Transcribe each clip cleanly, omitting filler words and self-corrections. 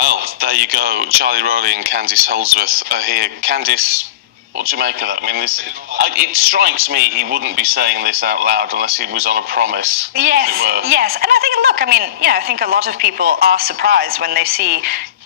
Well, there you go. Charlie Rowley and Candice Holdsworth are here. Candice, what do you make of that? I mean, it strikes me he wouldn't be saying this out loud unless he was on a promise. Yes, yes. And I think, look, I mean, I think a lot of people are surprised when they see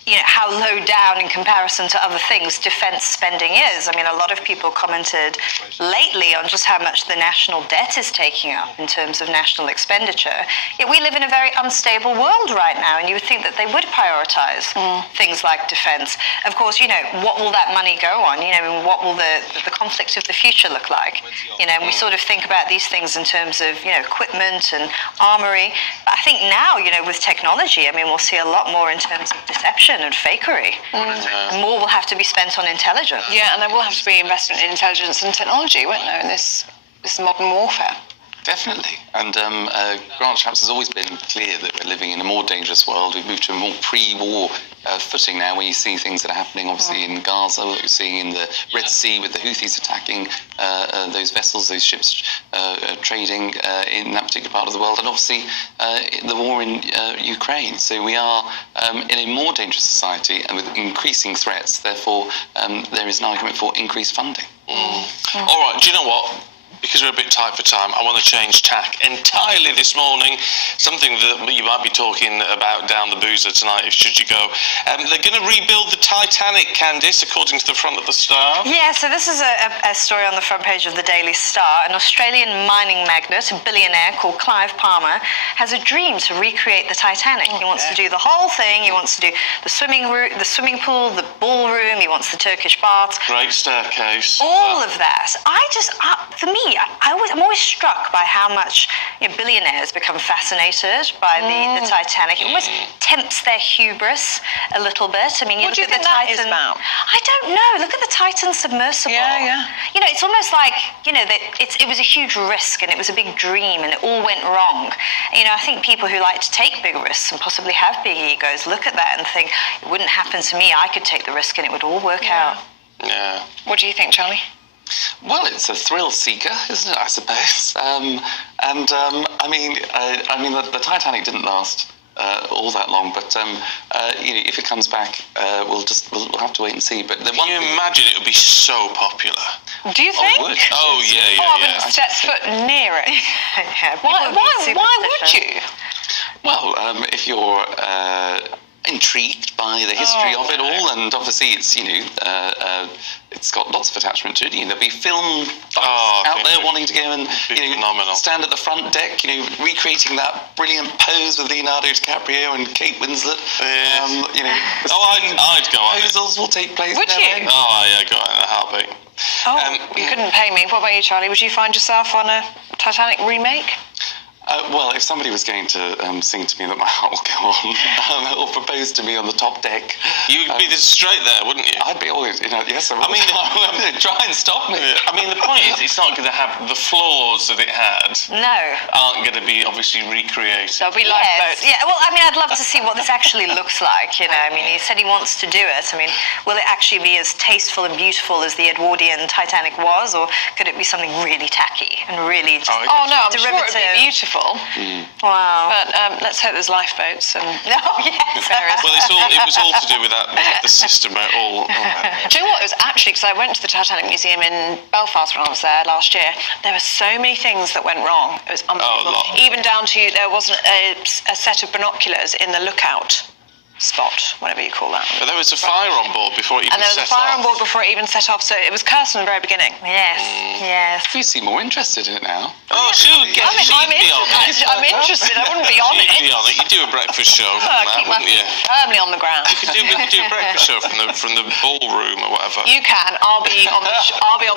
how low down in comparison to other things defence spending is. I mean, a lot of people commented lately on just how much the national debt is taking up in terms of national expenditure. Yet we live in a very unstable world right now, and you would think that they would prioritise things like defence. Of course, what will that money go on? What will the conflict of the future look like? And we sort of think about these things in terms of, equipment and armoury. But I think now, with technology, I mean, we'll see a lot more in terms of deception and fakery. More will have to be spent on intelligence. Yeah, and there will have to be investment in intelligence and technology, won't there, in this modern warfare? Definitely. And Grant Shapps has always been clear that we're living in a more dangerous world. We've moved to a more pre-war footing now, where you see things that are happening, obviously, in Gaza, what you're seeing in the Red Sea with the Houthis attacking those vessels, those ships trading in that particular part of the world, and obviously the war in Ukraine. So we are in a more dangerous society and with increasing threats. Therefore, there is an argument for increased funding. All right, do you know what? Because we're a bit tight for time, I want to change tack entirely this morning. Something that you might be talking about down the boozer tonight, should you go. They're going to rebuild the Titanic, Candice, according to the front of the Star. Yeah, so this is a story on the front page of the Daily Star. An Australian mining magnate, a billionaire called Clive Palmer, has a dream to recreate the Titanic. He wants to do the whole thing. He wants to do the swimming pool, the ballroom. He wants the Turkish baths. Great staircase. All of that. For me, I'm always struck by how much billionaires become fascinated by the Titanic. It almost tempts their hubris a little bit. I mean, what do you think that is about? I don't know. Look at the Titan submersible. Yeah. It's almost like it was a huge risk and it was a big dream and it all went wrong. I think people who like to take big risks and possibly have big egos look at that and think, it wouldn't happen to me. I could take the risk and it would all work out. Yeah. What do you think, Charlie? Well, it's a thrill seeker, isn't it? I suppose. I mean, the Titanic didn't last all that long, but if it comes back, we'll have to wait and see. But can you imagine it would be so popular? Do you think? Oh, it would. Oh yeah. I wouldn't set foot near it. Why would you? Well, if you're intrigued by the history of it all, and obviously it's got lots of attachment to it. There'll be film out there wanting to go and stand at the front deck, recreating that brilliant pose with Leonardo DiCaprio and Kate Winslet. I'd go on it. Proposals will take place. Would you? Oh yeah, go on in a heartbeat. You couldn't pay me. What about you, Charlie? Would you find yourself on a Titanic remake? Well, if somebody was going to sing to me that my heart will go on, or propose to me on the top deck, you'd be straight there, wouldn't you? I'd be always, yes. I mean, try and stop me. I mean, the point is, it's not going to have the flaws that it had. No. Aren't going to be obviously recreated. There'll be lifeboats. Yeah. Well, I mean, I'd love to see what this actually looks like. I mean, he said he wants to do it. I mean, will it actually be as tasteful and beautiful as the Edwardian Titanic was, or could it be something really tacky and really just I'm derivative? sure it'd be beautiful. Wow. But let's hope there's lifeboats and yes. Well, it was all to do with that, the system. Do you know what? It was actually, because I went to the Titanic Museum in Belfast when I was there last year. There were so many things that went wrong. It was unbelievable. Even down to there wasn't a set of binoculars in the lookout spot, whatever you call that. But there was a fire on board before it even set off. And there was a fire on board before it even set off, so it was cursed from the very beginning. Yes. You seem more interested in it now. Oh, she'd be on it. I'm interested. I wouldn't be on it. She'd be on it. You'd do a breakfast show from that, keep my wouldn't you? feet firmly on the ground. We could do a breakfast show from the ballroom or whatever. You can. I'll be on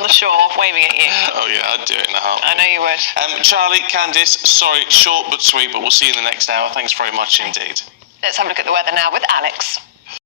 the shore waving at you. Oh yeah, I'd do it in a heartbeat. I know you would. Charlie, Candice, sorry, short but sweet, but we'll see you in the next hour. Thanks very much indeed. Let's have a look at the weather now with Alex.